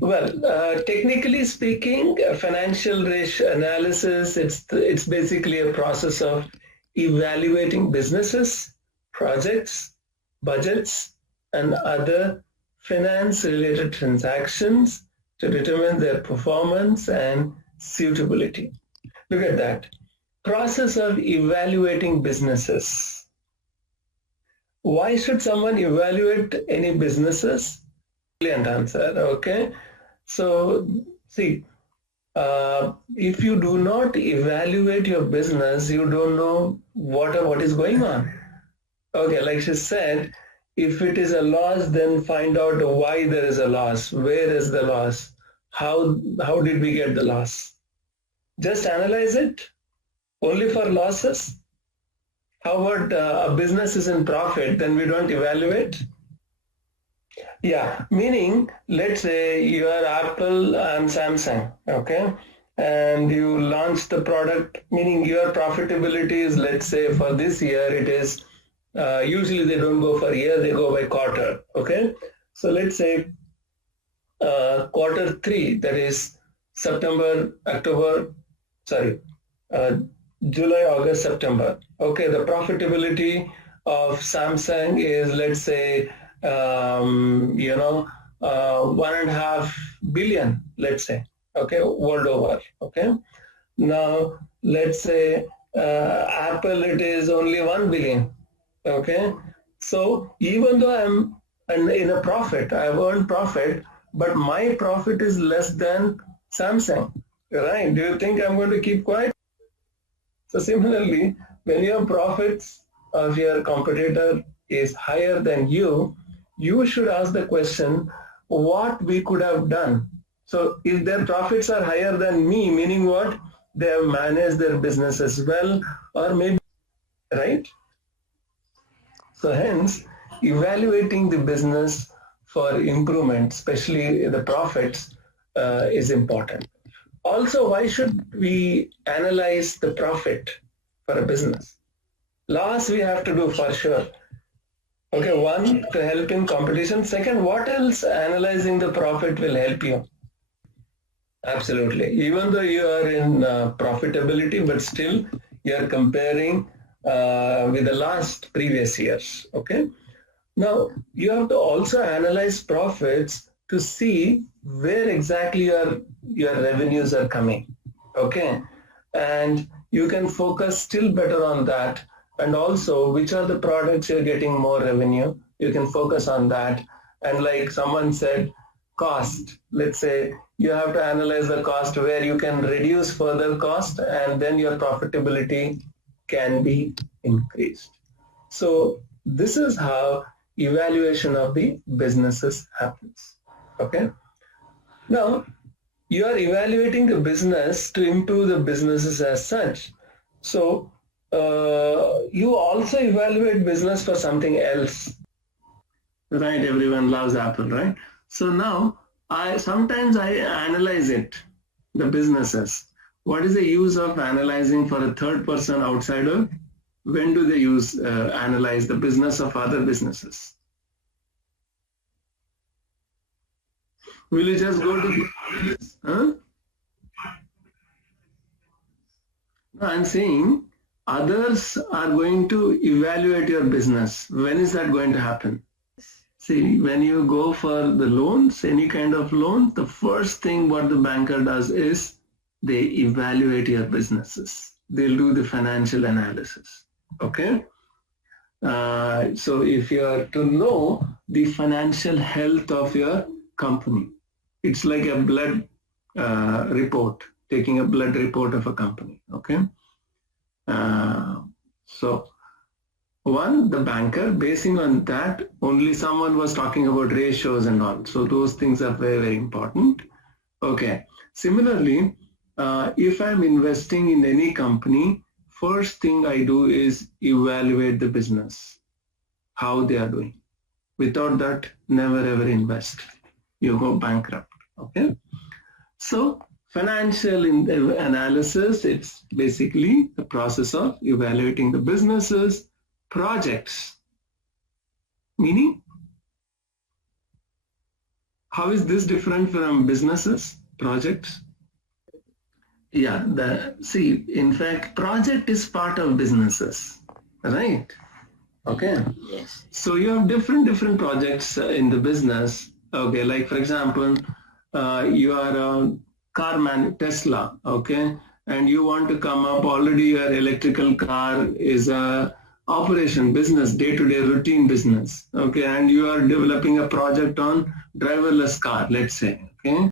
Well, technically speaking, financial risk analysis, it's basically a process of evaluating businesses, projects, budgets, and other finance-related transactions to determine their performance and suitability. Look at that. Process of evaluating businesses. Why should someone evaluate any businesses? Brilliant answer. Okay. So, see, if you do not evaluate your business, you don't know what is going on. Okay, like she said, if it is a loss, then find out why there is a loss. Where is the loss? How did we get the loss? Just analyze it only for losses. How about a business is in profit, then we don't evaluate? Yeah, meaning let's say you are Apple and Samsung, okay, and you launch the product, meaning your profitability is, let's say for this year, it is usually they don't go for year, they go by quarter, okay. So let's say quarter 3, that is September, October, sorry, July, August, September. Okay, the profitability of Samsung is, let's say, 1.5 billion, let's say, okay, world over. Okay, now let's say Apple, it is only 1 billion. Okay, so even though I'm in a profit, I've earned profit, but my profit is less than Samsung, right? Do you think I'm going to keep quiet? So similarly, when your profits of your competitor is higher than you, you should ask the question, what we could have done. So if their profits are higher than me, meaning what? They have managed their business as well, or maybe, right? So hence, evaluating the business for improvement, especially the profits, is important. Also, why should we analyze the profit for a business? Loss we have to do for sure. Okay, one, to help in competition. Second, what else analyzing the profit will help you? Absolutely. Even though you are in profitability, but still you are comparing with the last previous years. Okay. Now, you have to also analyze profits to see where exactly your revenues are coming. Okay. And you can focus still better on that. And also, which are the products you're getting more revenue? You can focus on that. And like someone said, cost. Let's say you have to analyze the cost where you can reduce further cost, and then your profitability can be increased. So this is how evaluation of the businesses happens. Okay. Now, you are evaluating the business to improve the businesses as such. So you also evaluate business for something else. Right, everyone loves Apple, right? So now sometimes I analyze it, the businesses. What is the use of analyzing for a third person outsider? When do they analyze the business of other businesses? Will you just go to huh? No, I'm saying others are going to evaluate your business. When is that going to happen? See, when you go for the loans, any kind of loan, the first thing what the banker does is they evaluate your businesses. They'll do the financial analysis. Okay. So if you are to know the financial health of your company, it's like a blood report, taking a blood report of a company. Okay. So one, the banker, basing on that, only someone was talking about ratios and all. So those things are very, very important. Okay. Similarly, if I'm investing in any company, first thing I do is evaluate the business, how they are doing. Without that, never ever invest. You go bankrupt. Okay. So financial analysis, it's basically the process of evaluating the businesses, projects, meaning How is this different from businesses, projects? Yeah, see, in fact, project is part of businesses, right? Okay. Yes. So you have different projects in the business. Okay, like for example, you are a car man, Tesla. Okay, and you want to come up. Already, your electrical car is a operation business, day-to-day routine business. Okay, and you are developing a project on driverless car. Let's say. Okay.